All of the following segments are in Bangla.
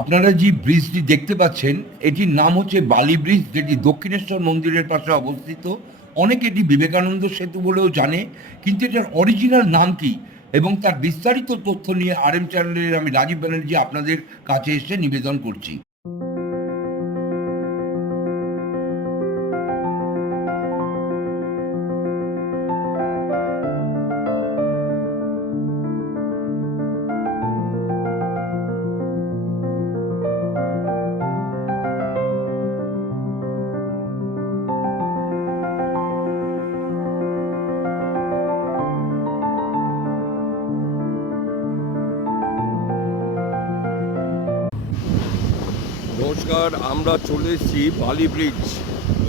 আপনারা যে ব্রিজটি দেখতে পাচ্ছেন, এটির নাম হচ্ছে বালি ব্রিজ, যেটি দক্ষিণেশ্বর মন্দিরের পাশে অবস্থিত। অনেকে এটি বিবেকানন্দ সেতু বলেও জানে, কিন্তু এটার অরিজিনাল নাম কি? এবং তার বিস্তারিত তথ্য নিয়ে আর এম চ্যানেলের আমি রাজীব ব্যানার্জি আপনাদের কাছে এসে নিবেদন করছি। নমস্কার, আমরা চলে এসেছি বালি ব্রিজ।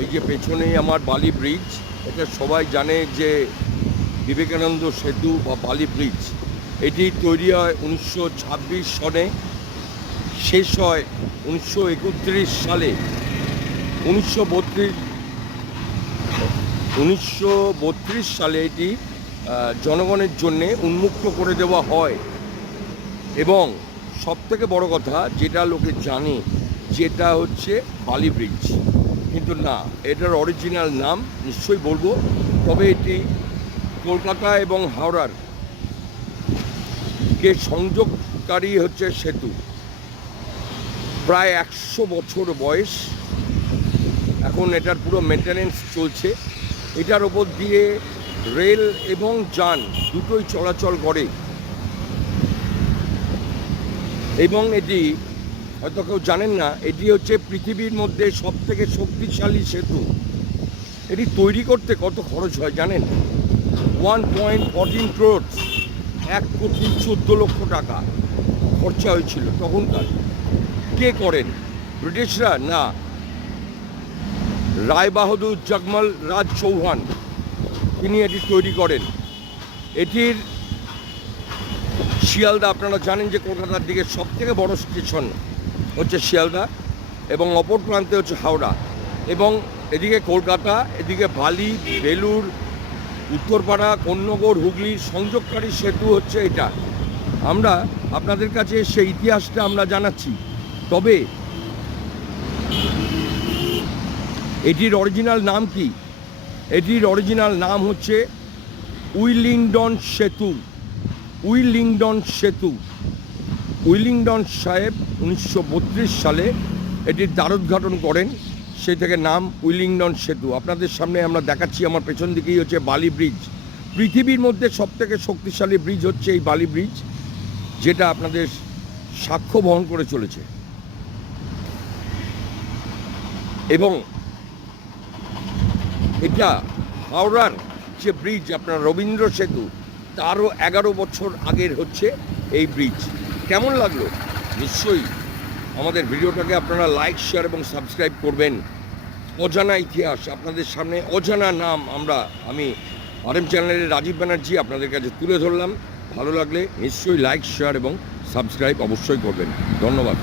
এই যে পেছনেই আমার বালি ব্রিজ, এটা সবাই জানে যে বিবেকানন্দ সেতু বা বালি ব্রিজ। এটি তৈরি হয় উনিশশো ছাব্বিশ সনে, শেষ হয় উনিশশো একত্রিশ সালে। উনিশশো বত্রিশ, উনিশশো সালে এটি জনগণের জন্যে উন্মুক্ত করে দেওয়া হয়। এবং সব থেকে বড় কথা, যেটা লোকে জানে যেটা হচ্ছে বালি ব্রিজ। কিন্তু না, এটার অরিজিনাল নাম নিশ্চয়ই বলব, তবে এটি কলকাতা এবং হাওড়ার কে সংযোগকারী হচ্ছে সেতু। প্রায় একশো বছর বয়স। এখন এটার পুরো মেনটেনেন্স চলছে। এটার ওপর দিয়ে রেল এবং যান দুটোই চলাচল করে। এবং এটি হয়তো কেউ জানেন না, এটি হচ্ছে পৃথিবীর মধ্যে সব থেকে শক্তিশালী সেতু। এটি তৈরি করতে কত খরচ হয় জানেন? ওয়ান পয়েন্ট ফোরটিন ক্রোড এক কোটি চোদ্দ লক্ষ টাকা খরচা হয়েছিল তখনকার। কে করেন? ব্রিটিশরা? না। রায় বাহাদুর জগমল রাজ চৌহান, তিনি এটি তৈরি করেন। এটির শিয়ালদা, আপনারা জানেন যে কলকাতার দিকে সব থেকে বড় স্টেশন হচ্ছে শিয়ালদা এবং অপর প্রান্তে হচ্ছে হাওড়া এবং এদিকে কলকাতা, এদিকে বালি বেলুর উত্তরপাড়া কন্যগড় হুগলি, সংযোগকারী সেতু হচ্ছে এটা। আমরা আপনাদের কাছে সেই ইতিহাসটা আমরা জানাচ্ছি। তবে এটির অরিজিনাল নাম কি? এটির অরিজিনাল নাম হচ্ছে উইলিংডন সেতু। উইলিংডন সেতু। উইলিংডন সাহেব উনিশশো বত্রিশ সালে এটির দ্বারোদ্ঘাটন করেন, সেই থেকে নাম উইলিংডন সেতু। আপনাদের সামনে আমরা দেখাচ্ছি আমার পেছন দিকেই হচ্ছে বালি ব্রিজ। পৃথিবীর মধ্যে সবথেকে শক্তিশালী ব্রিজ হচ্ছে এই বালি ব্রিজ, যেটা আপনাদের সাক্ষ্য বহন করে চলেছে। এবং এটা হাওড়ার যে ব্রিজ, আপনার রবীন্দ্র সেতু, তারও এগারো বছর আগের হচ্ছে এই ব্রিজ। কেমন লাগল? নিশ্চয়ই। আমাদের ভিডিওটাকে আপনারা লাইক শেয়ার এবং সাবস্ক্রাইব করবেন। অজানা ইতিহাস আপনাদের সামনে, অজানা নাম আমরা, আমি আরএম চ্যানেলের রাজীব ব্যানার্জি আপনাদের কাছে তুলে ধরলাম। ভালো লাগলে নিশ্চয়ই লাইক শেয়ার এবং সাবস্ক্রাইব অবশ্যই করবেন। ধন্যবাদ।